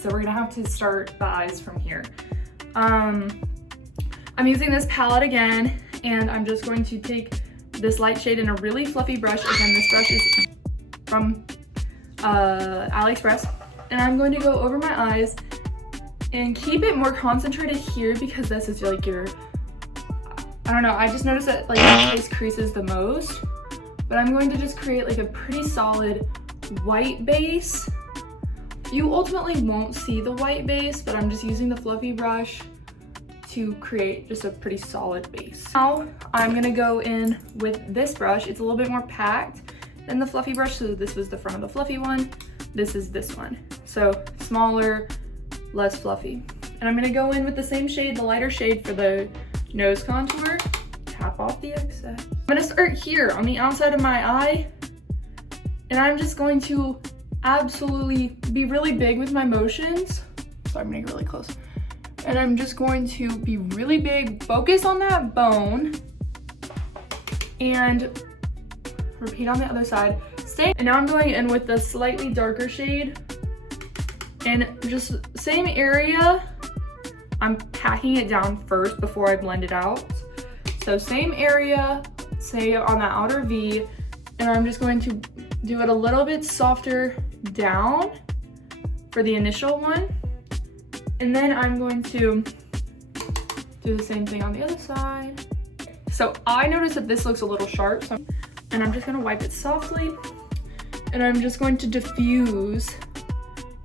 So we're gonna have to start the eyes from here. I'm using this palette again, and I'm just going to take this light shade in a really fluffy brush. Again, this brush is from AliExpress. And I'm going to go over my eyes and keep it more concentrated here because this is like your, I don't know, I just noticed that like my face creases the most. But I'm going to just create like a pretty solid white base. You ultimately won't see the white base, but I'm just using the fluffy brush to create just a pretty solid base. Now I'm gonna go in with this brush. It's a little bit more packed than the fluffy brush. So this was the front of the fluffy one. This is this one. So smaller, less fluffy. And I'm gonna go in with the same shade, the lighter shade for the nose contour. Tap off the excess. I'm gonna start here on the outside of my eye, and I'm just going to absolutely be really big with my motions. So I'm gonna get really close. And I'm just going to be really big, focus on that bone, and repeat on the other side. And now I'm going in with the slightly darker shade, and just same area, I'm packing it down first before I blend it out. So same area, say on that outer V, and I'm just going to do it a little bit softer down for the initial one. And then I'm going to do the same thing on the other side. So I noticed that this looks a little sharp, and I'm just gonna wipe it softly. And I'm just going to diffuse,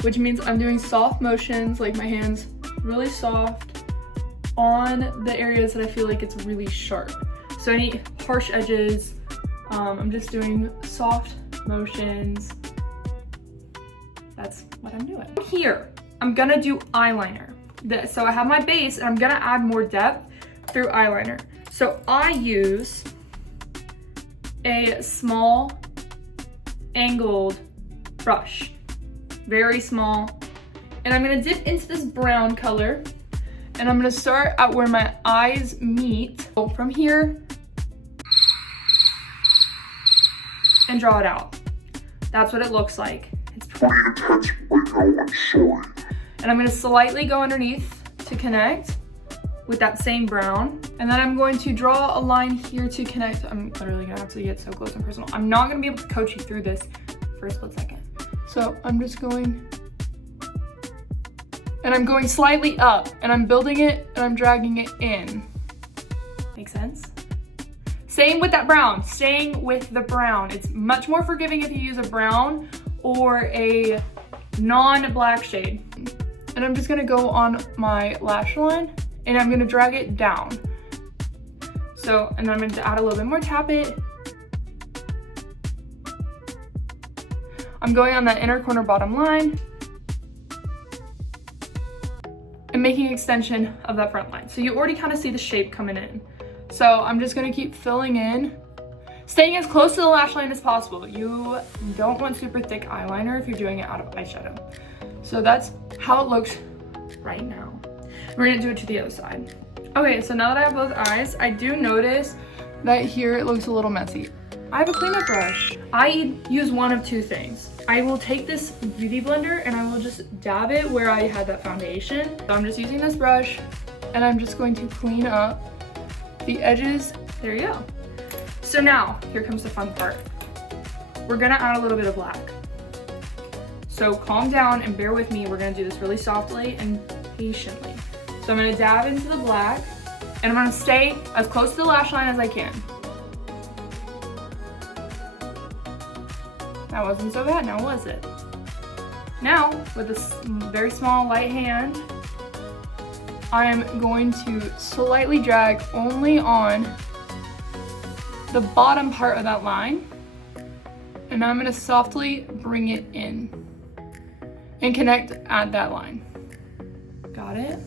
which means I'm doing soft motions, like my hands really soft on the areas that I feel like it's really sharp. So any harsh edges, I'm just doing soft motions. That's what I'm doing. Here, I'm gonna do eyeliner. So I have my base, and I'm gonna add more depth through eyeliner. So I use a small angled brush, very small. And I'm gonna dip into this brown color, and I'm gonna start at where my eyes meet. So from here, and draw it out. That's what it looks like. It's pretty intense right now, I'm sorry. And I'm gonna slightly go underneath to connect with that same brown. And then I'm going to draw a line here to connect. I'm literally gonna have to get so close and personal. I'm not gonna be able to coach you through this for a split second. So I'm just going, and I'm going slightly up, and I'm building it, and I'm dragging it in. Make sense? Same with that brown, staying with the brown. It's much more forgiving if you use a brown or a non-black shade. And I'm just gonna go on my lash line, and I'm gonna drag it down. So, and then I'm gonna add a little bit more, tap it. I'm going on that inner corner bottom line and making extension of that front line. So you already kind of see the shape coming in. So I'm just gonna keep filling in, staying as close to the lash line as possible. You don't want super thick eyeliner if you're doing it out of eyeshadow. So that's how it looks right now. We're gonna do it to the other side. Okay, so now that I have both eyes, I do notice that here it looks a little messy. I have a cleanup brush. I use one of two things. I will take this beauty blender and I will just dab it where I had that foundation. So I'm just using this brush, and I'm just going to clean up the edges. There you go. So now, here comes the fun part. We're gonna add a little bit of black. So calm down and bear with me. We're gonna do this really softly and patiently. So I'm gonna dab into the black, and I'm gonna stay as close to the lash line as I can. That wasn't so bad, now was it? Now, with this very small light hand, I'm going to slightly drag only on the bottom part of that line, and I'm gonna softly bring it in and connect at that line. Got it?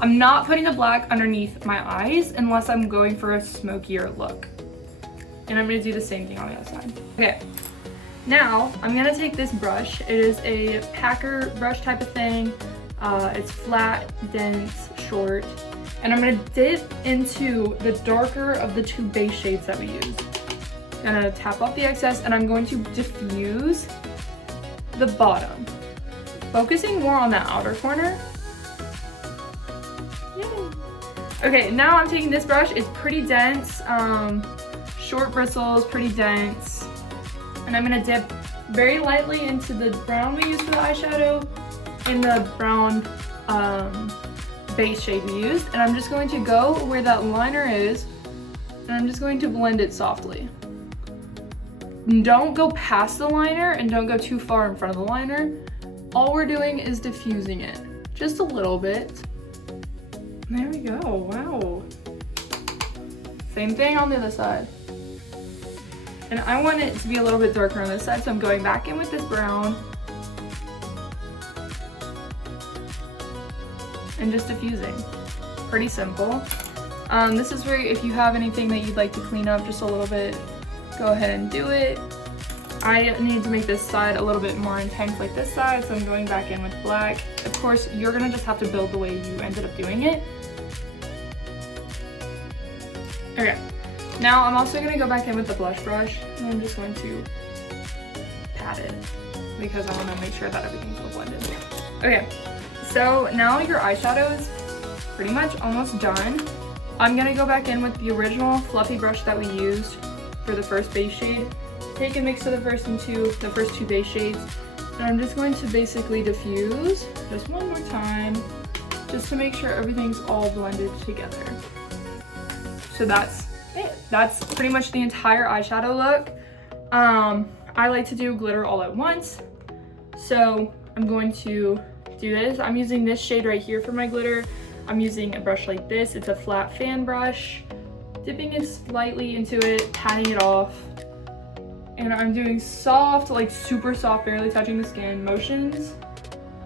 I'm not putting the black underneath my eyes unless I'm going for a smokier look. And I'm gonna do the same thing on the other side. Okay, now I'm gonna take this brush. It is a packer brush type of thing. It's flat, dense, short. And I'm gonna dip into the darker of the two base shades that we use. I'm gonna tap off the excess, and I'm going to diffuse the bottom. focusing more on that outer corner. Yay. Okay, now I'm taking this brush. It's pretty dense, short bristles, pretty dense. And I'm gonna dip very lightly into the brown we used for the eyeshadow and the brown base shade we used. And I'm just going to go where that liner is, and I'm just going to blend it softly. Don't go past the liner and don't go too far in front of the liner. All we're doing is diffusing it, just a little bit. There we go, wow. Same thing on the other side. And I want it to be a little bit darker on this side, so I'm going back in with this brown. And just diffusing. Pretty simple. This is where if you have anything that you'd like to clean up just a little bit, go ahead and do it. I need to make this side a little bit more intense like this side, so I'm going back in with black. Of course, you're gonna just have to build the way you ended up doing it. Okay, now I'm also gonna go back in with the blush brush, and I'm just going to pat it because I wanna make sure that everything's all blended. Okay, so now your eyeshadow is pretty much almost done. I'm gonna go back in with the original fluffy brush that we used for the first base shade. Take a mix of the first two base shades, and I'm just going to basically diffuse just one more time, just to make sure everything's all blended together. So that's it. That's pretty much the entire eyeshadow look. I like to do glitter all at once, so I'm going to do this. I'm using this shade right here for my glitter. I'm using a brush like this. It's a flat fan brush. Dipping it slightly into it, patting it off. And I'm doing soft, like super soft, barely touching the skin motions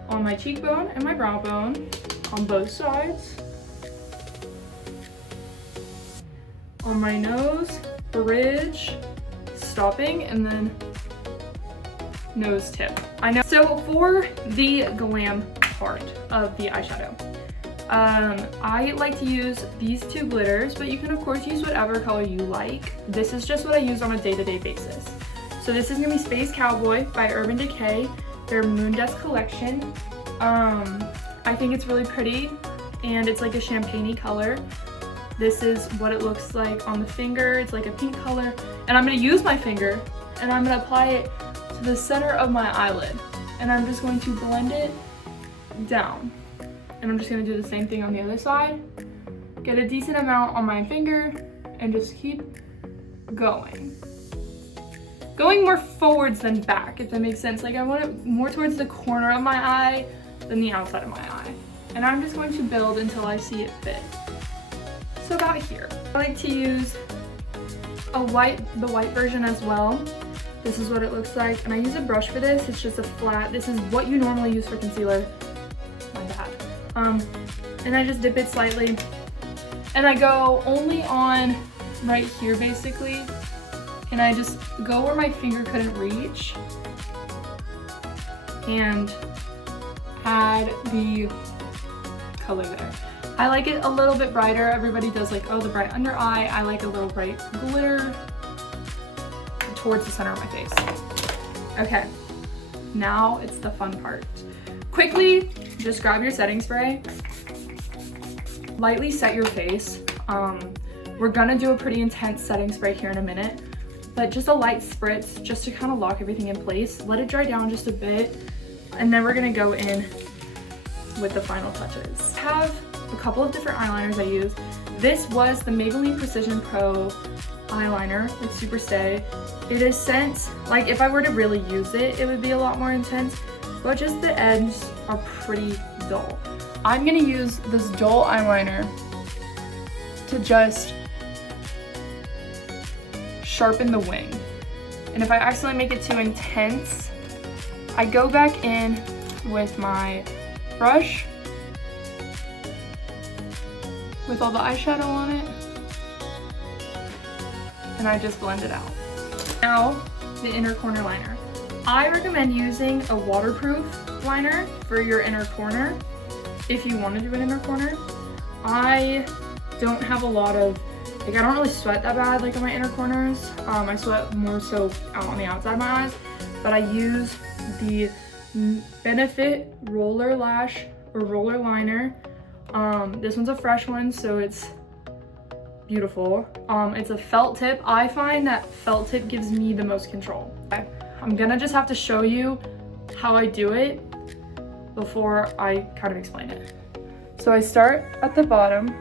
on my cheekbone and my brow bone on both sides. On my nose, bridge, stopping, and then nose tip. I know. So for the glam part of the eyeshadow, I like to use these two glitters, but you can of course use whatever color you like. This is just what I use on a day-to-day basis. So this is gonna be Space Cowboy by Urban Decay, their Moondust collection. I think it's really pretty, and it's like a champagne-y color. This is what it looks like on the finger. It's like a pink color, and I'm gonna use my finger, and I'm gonna apply it to the center of my eyelid, and I'm just going to blend it down. And I'm just gonna do the same thing on the other side. Get a decent amount on my finger and just keep going. Going more forwards than back, if that makes sense. Like I want it more towards the corner of my eye than the outside of my eye. And I'm just going to build until I see it fit. So about here. I like to use the white version as well. This is what it looks like. And I use a brush for this. It's just a flat, this is what you normally use for concealer. My bad. And I just dip it slightly, and I go only on right here basically, and I just go where my finger couldn't reach and add the color there. I like it a little bit brighter. Everybody does like, oh, the bright under eye. I like a little bright glitter towards the center of my face. Okay, now it's the fun part. Quickly, just grab your setting spray, lightly set your face. We're gonna do a pretty intense setting spray here in a minute, but just a light spritz just to kind of lock everything in place. Let it dry down just a bit, and then we're gonna go in with the final touches. I have a couple of different eyeliners I use. This was the Maybelline Precision Pro eyeliner with Super Stay. It is scent, like if I were to really use it, it would be a lot more intense, but just the edges are pretty dull. I'm gonna use this dull eyeliner to just sharpen the wing. And if I accidentally make it too intense, I go back in with my brush with all the eyeshadow on it, and I just blend it out. Now, the inner corner liner. I recommend using a waterproof liner for your inner corner if you want to do an inner corner. I don't have a lot of, like I don't really sweat that bad like on my inner corners. I sweat more so out on the outside of my eyes, but I use the Benefit Roller Lash or Roller Liner. This one's a fresh one, so it's beautiful. It's a felt tip. I find that felt tip gives me the most control. I'm gonna just have to show you how I do it before I kind of explain it. So I start at the bottom,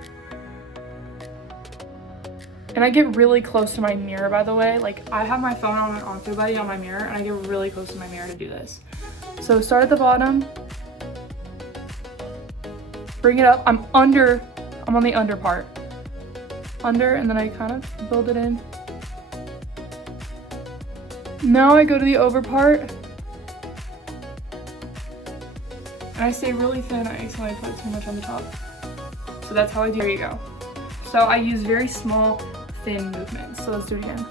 and I get really close to my mirror, by the way. Like, I have my phone on an Onto Buddy on my mirror, and I get really close to my mirror to do this. So start at the bottom, bring it up. I'm on the under part. Under, and then I kind of build it in. Now I go to the over part, and I stay really thin. I accidentally put too much on the top. So that's how I do. There you go. So I use very small, thin movements. So let's do it again.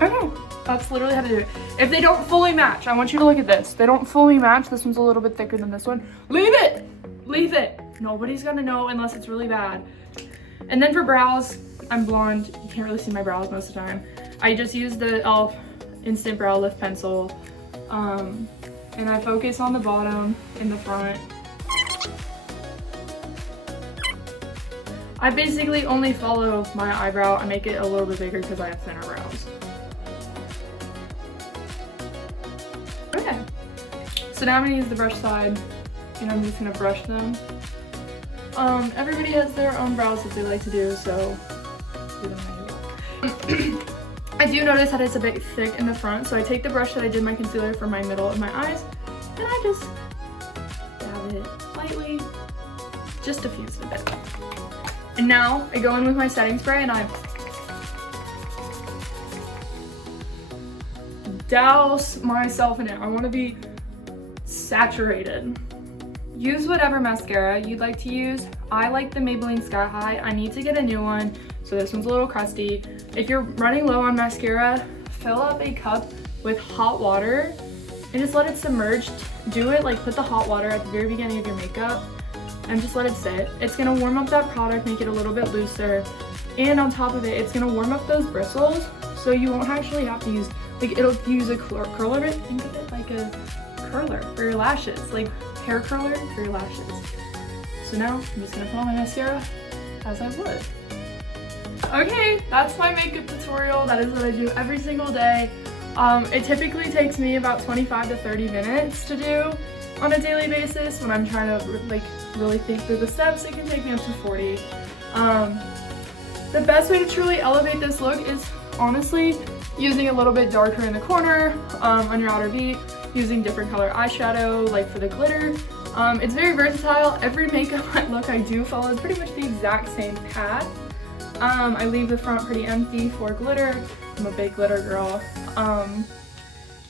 Okay, that's literally how to do it. If they don't fully match, I want you to look at this. They don't fully match. This one's a little bit thicker than this one. Leave it! Leave it! Nobody's gonna know unless it's really bad. And then for brows, I'm blonde. You can't really see my brows most of the time. I just use the e.l.f. Instant Brow Lift Pencil. And I focus on the bottom and the front. I basically only follow my eyebrow. I make it a little bit bigger because I have thinner brows. Okay, so now I'm gonna use the brush side, and I'm just gonna brush them. Everybody has their own brows that they like to do, so do them how you want. I do notice that it's a bit thick in the front, so I take the brush that I did my concealer for my middle of my eyes, and I just dab it lightly, just diffuse it a bit. And now I go in with my setting spray and I douse myself in it. I want to be saturated. Use whatever mascara you'd like to use. I like the Maybelline Sky High. I need to get a new one, so this one's a little crusty. If you're running low on mascara, fill up a cup with hot water and just let it submerge. Do it like put the hot water at the very beginning of your makeup and just let it sit. It's gonna warm up that product, make it a little bit looser, and on top of it, it's gonna warm up those bristles, so you won't actually have to use, like, it'll use a curler bit. Think of it like a curler for your lashes, like hair curler for your lashes. So now I'm just gonna put on my mascara as I would. Okay, that's my makeup tutorial. That is what I do every single day. It typically takes me about 25 to 30 minutes to do on a daily basis. When I'm trying to like really think through the steps, it can take me up to 40. The best way to truly elevate this look is honestly using a little bit darker in the corner on your outer V, using different color eyeshadow like for the glitter. It's very versatile. Every makeup look I do follows pretty much the exact same path. I leave the front pretty empty for glitter. I'm a big glitter girl. And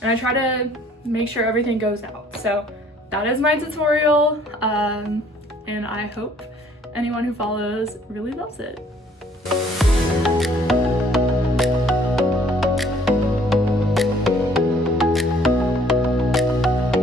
I try to make sure everything goes out. So that is my tutorial. And I hope anyone who follows really loves it.